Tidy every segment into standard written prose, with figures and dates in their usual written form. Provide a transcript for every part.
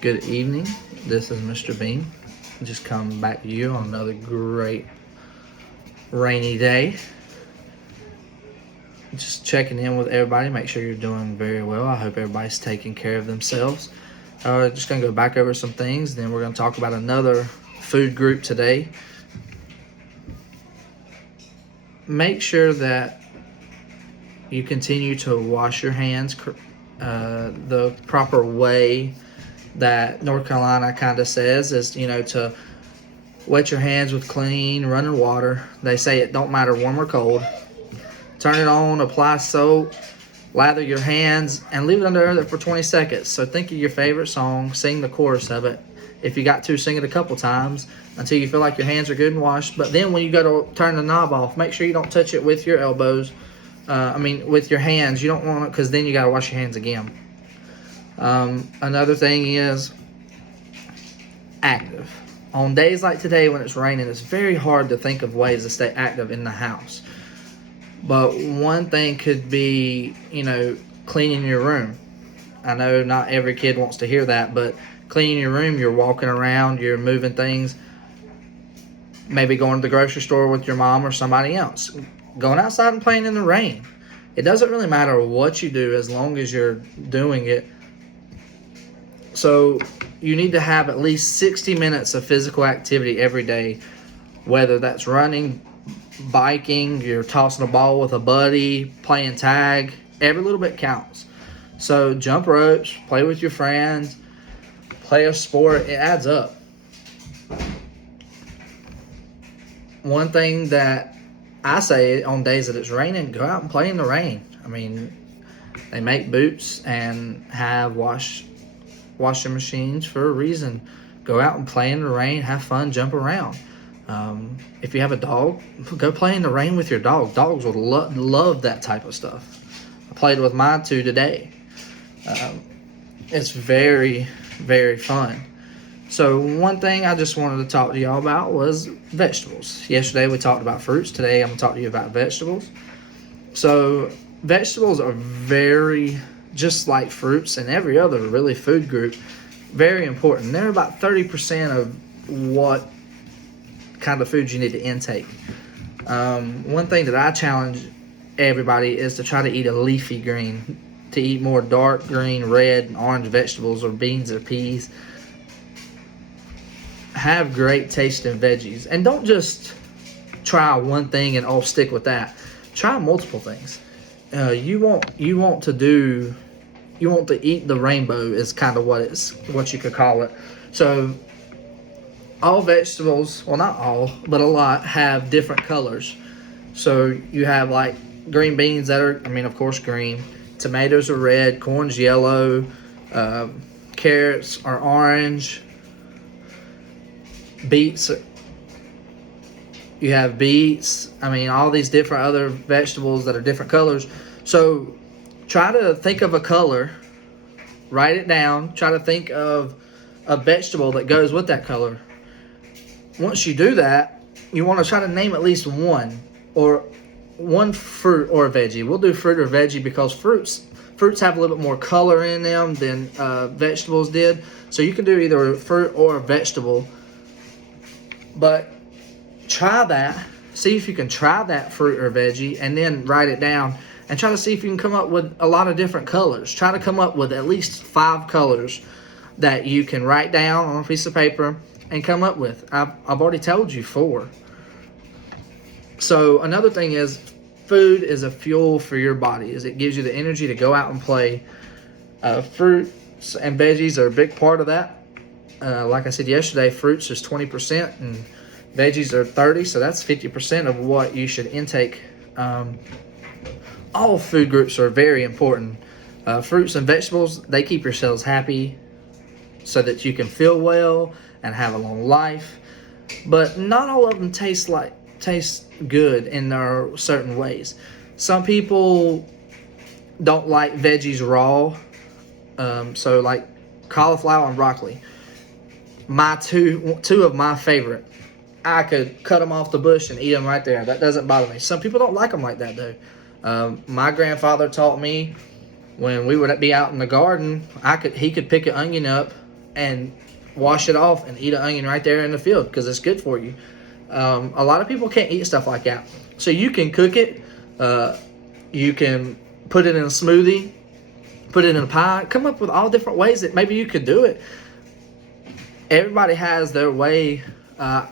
Good evening. This is Mr. Bean. Just coming back to you on another great rainy day. Just checking in with everybody. Make sure you're doing very well. I hope everybody's taking care of themselves. Just going to go back over some things. Then we're going to talk about another food group today. Make sure that you continue to wash your hands the proper way that North Carolina kind of says is, to wet your hands with clean running water. They say it don't matter warm or cold. Turn it on, apply soap, lather your hands, and leave it under there for 20 seconds. So think of your favorite song, sing the chorus of it. If you got to, sing it a couple times until you feel like your hands are good and washed. But then when you go to turn the knob off, make sure you don't touch it with your elbows. With your hands. You don't want it because then you got to wash your hands again. Another thing is active. On days like today when it's raining, it's very hard to think of ways to stay active in the house. But one thing could be, cleaning your room. I know not every kid wants to hear that, but cleaning your room, you're walking around, you're moving things. Maybe going to the grocery store with your mom or somebody else. Going outside and playing in the rain. It doesn't really matter what you do as long as you're doing it. So you need to have at least 60 minutes of physical activity every day, whether that's running, biking, you're tossing a ball with a buddy, playing tag. Every little bit counts. So jump ropes, play with your friends, play a sport. It adds up. One thing that I say on days that it's raining, go out and play in the rain. They make boots and have washing machines for a reason. Go out and play in the rain, have fun, jump around. If you have a dog, go play in the rain with your dog. Dogs will love that type of stuff. I played with mine too today. It's very, very fun. So one thing I just wanted to talk to y'all about was vegetables. Yesterday we talked about fruits. Today I'm going to talk to you about vegetables. So vegetables are very, just like fruits and every other really food group, very important. They're about 30% of what kind of food you need to intake. One thing that I challenge everybody is to try to eat a leafy green, to eat more dark green, red, and orange vegetables or beans or peas. Have great tasting veggies, and don't just try one thing and stick with that. Try multiple things. You want to eat the rainbow is kind of what you could call it. So all vegetables, well, not all, but a lot, have different colors. So you have like green beans that are, of course, green. Tomatoes are red, corn's yellow, carrots are orange. Beets, you have beets. All these different other vegetables that are different colors. So try to think of a color, write it down, try to think of a vegetable that goes with that color. Once you do that, you want to try to name at least one fruit or a veggie. We'll do fruit or veggie because fruits have a little bit more color in them than vegetables did. So you can do either a fruit or a vegetable. But try that. See if you can try that fruit or veggie and then write it down and try to see if you can come up with a lot of different colors. Try to come up with at least 5 colors that you can write down on a piece of paper and come up with. I've already told you 4. So another thing is food is a fuel for your body. It gives you the energy to go out and play. Fruits and veggies are a big part of that. Like I said yesterday, fruits is 20% and veggies are 30%, so that's 50% of what you should intake. All food groups are very important. Fruits and vegetables, they keep your cells happy so that you can feel well and have a long life. But not all of them taste good in their certain ways. Some people don't like veggies raw, so like cauliflower and broccoli. My two of my favorite. I could cut them off the bush and eat them right there. That doesn't bother me. Some people don't like them like that though. My grandfather taught me when we would be out in the garden, he could pick an onion up and wash it off and eat an onion right there in the field because it's good for you. A lot of people can't eat stuff like that. So you can cook it. You can put it in a smoothie, put it in a pie. Come up with all different ways that maybe you could do it. Everybody has their way. I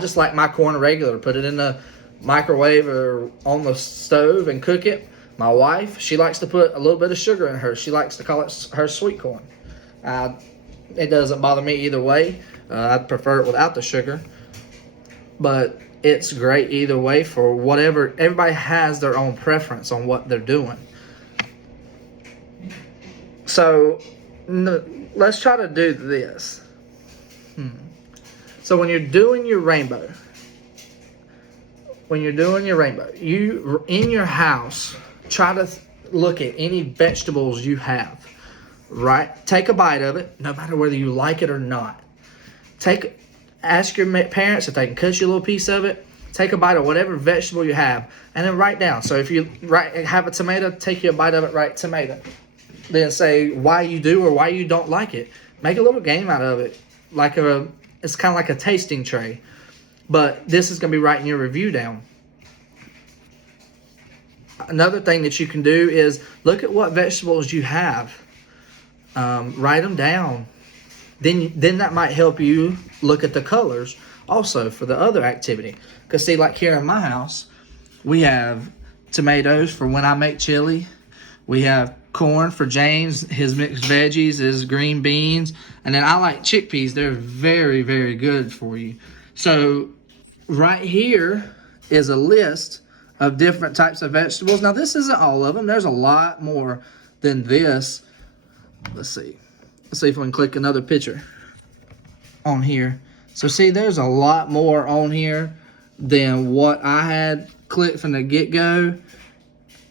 just like my corn regular. Put it in the microwave or on the stove and cook it. My wife, she likes to put a little bit of sugar in hers. She likes to call it her sweet corn. It doesn't bother me either way. I'd prefer it without the sugar. But it's great either way for whatever. Everybody has their own preference on what they're doing. So let's try to do this. So when you're doing your rainbow, you in your house, try to look at any vegetables you have. Right? Take a bite of it, no matter whether you like it or not. Ask your parents if they can cut you a little piece of it. Take a bite of whatever vegetable you have, and then write down. So if you have a tomato, take you a bite of it, write tomato. Then say why you do or why you don't like it. Make a little game out of it. It's kind of like a tasting tray. But this is going to be writing your review down. Another thing that you can do is look at what vegetables you have. Write them down. Then that might help you look at the colors also for the other activity. Because see, like here in my house, we have tomatoes for when I make chili. We have corn for James, his mixed veggies, his green beans. And then I like chickpeas. They're very, very good for you. So right here is a list of different types of vegetables. Now this isn't all of them. There's a lot more than this. Let's see if we can click another picture on here. So see, there's a lot more on here than what I had clicked from the get-go.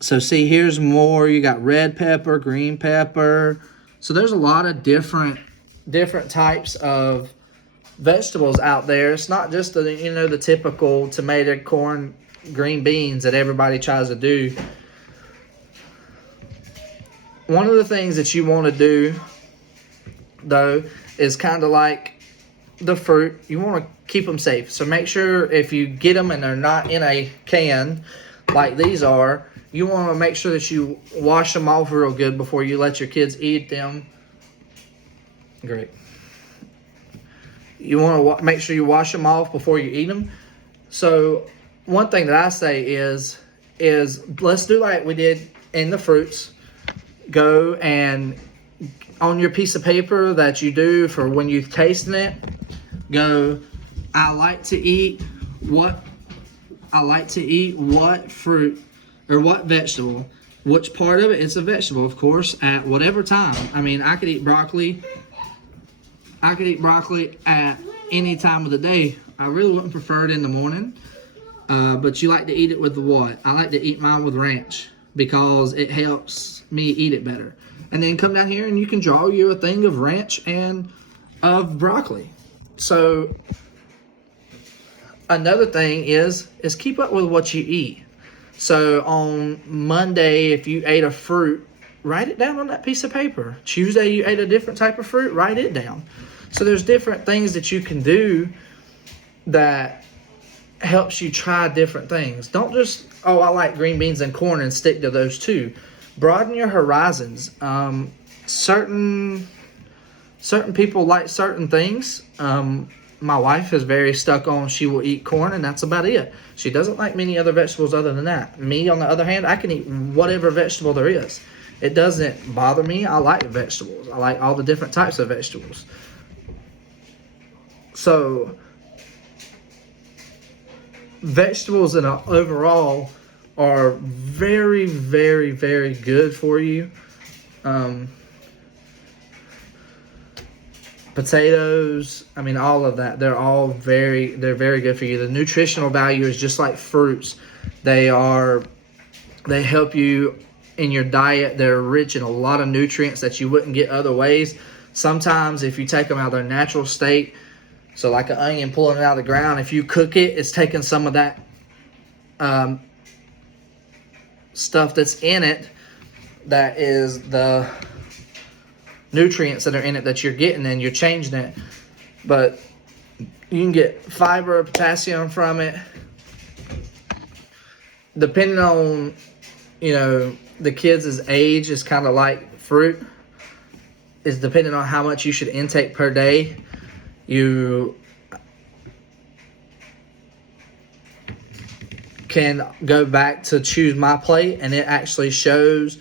So see, here's more. You got red pepper, green pepper. So there's a lot of different types of vegetables out there. It's not just the typical tomato, corn, green beans that everybody tries to do. One of the things that you want to do, though, is kind of like the fruit. You want to keep them safe. So make sure if you get them and they're not in a can like these are, you want to make sure that you wash them off real good before you let your kids eat them. Great. You want to make sure you wash them off before you eat them. So one thing that I say is let's do like we did in the fruits. Go and on your piece of paper that you do for when you're tasting it, go, I like to eat what fruit or what vegetable, which part of it is a vegetable, of course, at whatever time. I mean, I could eat broccoli at any time of the day. I really wouldn't prefer it in the morning, but you like to eat it with what? I like to eat mine with ranch because it helps me eat it better. And then come down here and you can draw you a thing of ranch and of broccoli. So another thing is keep up with what you eat. So on Monday, if you ate a fruit, write it down on that piece of paper. Tuesday, you ate a different type of fruit, write it down. So there's different things that you can do that helps you try different things. Don't just, I like green beans and corn and stick to those two. Broaden your horizons. Certain people like certain things. My wife is very stuck on she will eat corn and that's about it. She doesn't like many other vegetables other than that. Me, on the other hand, I can eat whatever vegetable there is. It doesn't bother me. I like vegetables. I like all the different types of vegetables. So vegetables overall are very, very, very good for you. Potatoes, I mean, all of that, they're very good for you. The nutritional value is just like fruits. They help you in your diet. They're rich in a lot of nutrients that you wouldn't get other ways. Sometimes if you take them out of their natural state, so like an onion pulling it out of the ground, if you cook it, it's taking some of that stuff that's in it, that is the nutrients that are in it that you're getting, and you're changing it. But you can get fiber, potassium from it. Depending on, the kids' age, is kind of like fruit. Is depending on how much you should intake per day. You can go back to Choose My Plate, and it actually shows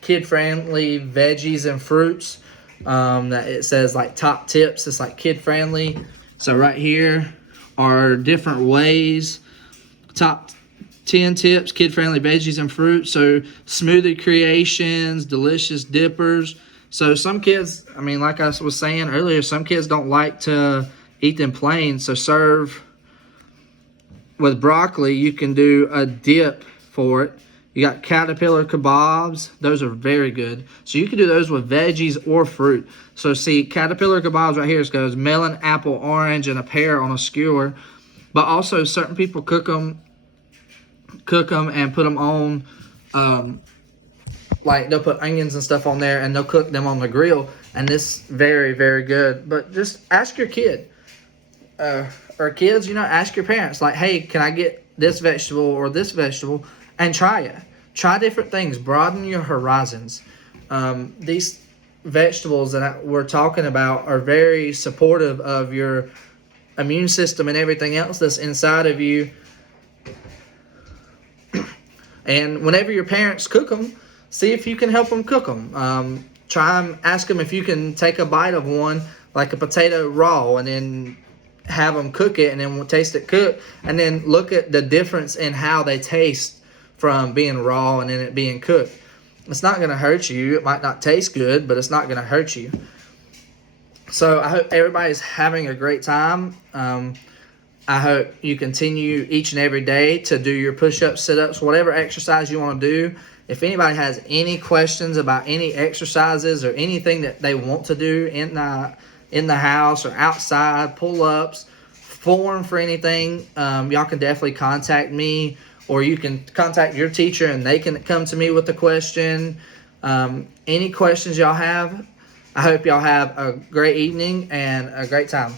kid-friendly veggies and fruits. That it says like top tips. It's like kid-friendly. So right here are different ways. Top 10 tips, kid-friendly veggies and fruits. So smoothie creations, delicious dippers. So some kids, like I was saying earlier, some kids don't like to eat them plain. So serve with broccoli. You can do a dip for it. You got caterpillar kebabs. Those are very good. So you can do those with veggies or fruit. So see, caterpillar kebabs right here, it goes melon, apple, orange, and a pear on a skewer. But also certain people cook them and put them on, like they'll put onions and stuff on there, and they'll cook them on the grill. And this very, very good. But just ask your kid, or kids, ask your parents, like, hey, can I get this vegetable or this vegetable? And try it. Try different things. Broaden your horizons. These vegetables that we're talking about are very supportive of your immune system and everything else that's inside of you. And whenever your parents cook them, see if you can help them cook them. Try and ask them if you can take a bite of one, like a potato raw, and then have them cook it, and then we'll taste it cooked, and then look at the difference in how they taste from being raw and then it being cooked. It's not going to hurt you. It might not taste good, but it's not going to hurt you. So I hope everybody's having a great time. I hope you continue each and every day to do your push-ups, sit-ups, whatever exercise you want to do. If anybody has any questions about any exercises or anything that they want to do in the house or outside, pull-ups, form for anything, y'all can definitely contact me, or you can contact your teacher and they can come to me with a question. Any questions y'all have, I hope y'all have a great evening and a great time.